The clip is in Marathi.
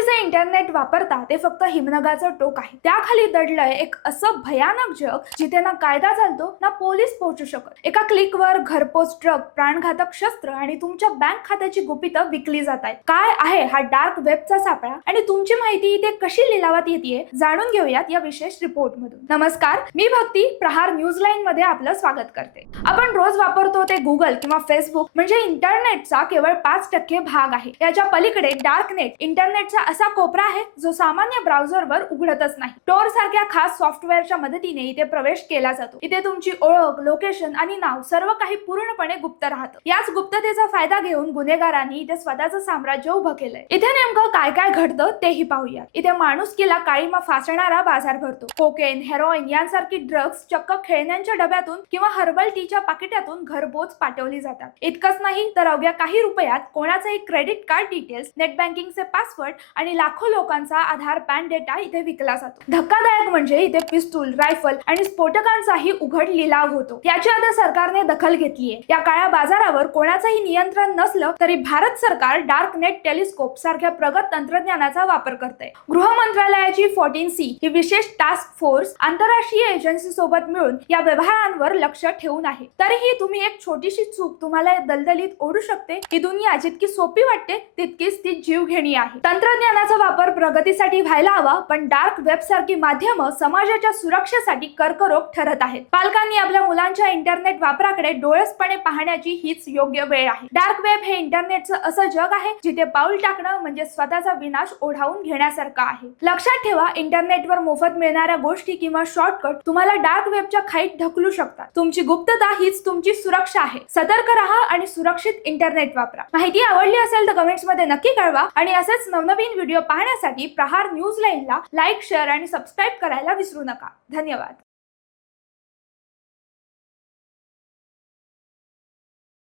तुम्ही जे इंटरनेट वापरता ते फक्त हिमनगाचं टोक आहे. त्याखाली दडलंय एक असं भयानक जग जिथे ना कायदा चालतो ना पोलीस पोहोचू शकत. एका क्लिकवर घरपोच ट्रक, प्राणघातक शस्त्र आणि तुमच्या बँक खात्याची गुपितं विकली जात आहेत. काय आहे हा डार्क वेबचा सापळा आणि तुमची माहिती इथे कशी लिलावात येते जाणून घेऊयात या विशेष रिपोर्ट मधून. नमस्कार, मी भक्ती प्रहार न्यूज लाईन मध्ये आपलं स्वागत करते. आपण रोज वापरतो ते गुगल किंवा फेसबुक म्हणजे इंटरनेटचा केवळ 5% भाग आहे. याच्या पलीकडे डार्क नेट इंटरनेटचा असा कोपरा आहे जो सामान्य ब्राउझरवर उघडतच नाही. टोर सारख्या खास सॉफ्टवेअरच्या मदतीने इथे प्रवेश केला जातो. इथे तुमची ओळख, लोकेशन आणि नाव सर्व काही पूर्णपणे गुप्त राहतं. याच गुप्ततेचा फायदा घेऊन गुन्हेगारांनी इथे स्वतःचं साम्राज्य उभं केलंय. इथे नेमकं काय काय घडतं तेही पाहूया. इथे माणुसकीला काळीमा फासणारा बाजार भरतो. कोकेन, हेरोईन यांसारखी ड्रग्ज चक्क खेळण्यांच्या डब्यातून किंवा हर्बल टीच्या पाकिटातून घरपोच पाठवली जातात. इतकंच नाही तर अवघ्या काही रुपयात कोणाचंही क्रेडिट कार्ड डिटेल्स, नेट बँकिंगचे पासवर्ड आणि लाखो लोकांचा आधार, पॅन डेटा इथे विकला जातो. धक्कादायक म्हणजे इथे पिस्तूल, रायफल आणि स्फोटकांचाही उघड लिलाव होतो. याची आता सरकारने दखल घेतलीये. या काळ्या बाजारावर कोणाचंही नियंत्रण नसलं तरी भारत सरकार डार्क नेट टेलिस्कोप सारख्या प्रगत तंत्रज्ञानाचा वापर करते. गृह मंत्रालयाची 14C ही विशेष टास्क फोर्स आंतरराष्ट्रीय एजन्सी सोबत मिळून या व्यवहारांवर लक्ष ठेवून आहे. तरीही तुम्ही एक छोटीशी चूक तुम्हाला दलदलीत ओढू शकते. ही दुनिया जितकी सोपी वाटते तितकीच ती जीवघेणी आहे. तंत्रज्ञानाचा वापर प्रगतीसाठी व्हायला हवा, पण डार्क वेब सारखी माध्यमं समाजाच्या सुरक्षेसाठी कर्करोग ठरत आहेत. पालकांनी आपल्या मुलांच्या इंटरनेट वापराकडे डोळसपणे पाहण्याची हीच योग्य वेळ आहे. डार्क वेब हे इंटरनेटचं असं जग आहे जिथे पाऊल टाकणं म्हणजे स्वतःचा विनाश ओढावून घेण्यासारखं आहे. लक्षात ठेवा, इंटरनेटवर मोफत मिळणाऱ्या गोष्टी किंवा शॉर्टकट तुम्हाला डार्क वेबच्या खाईत ढकलू शकतात. तुमची गुप्तता हीच तुमची सुरक्षा आहे. सतर्क राहा आणि सुरक्षित इंटरनेट वापरा. माहिती आवडली असेल तर कमेंट्स मध्ये नक्की कळवा आणि असेच नवनवीन व्हिडिओ पाहण्यासाठी प्रहार न्यूज लाईनला लाईक, शेअर आणि सबस्क्राईब करायला विसरू नका. धन्यवाद.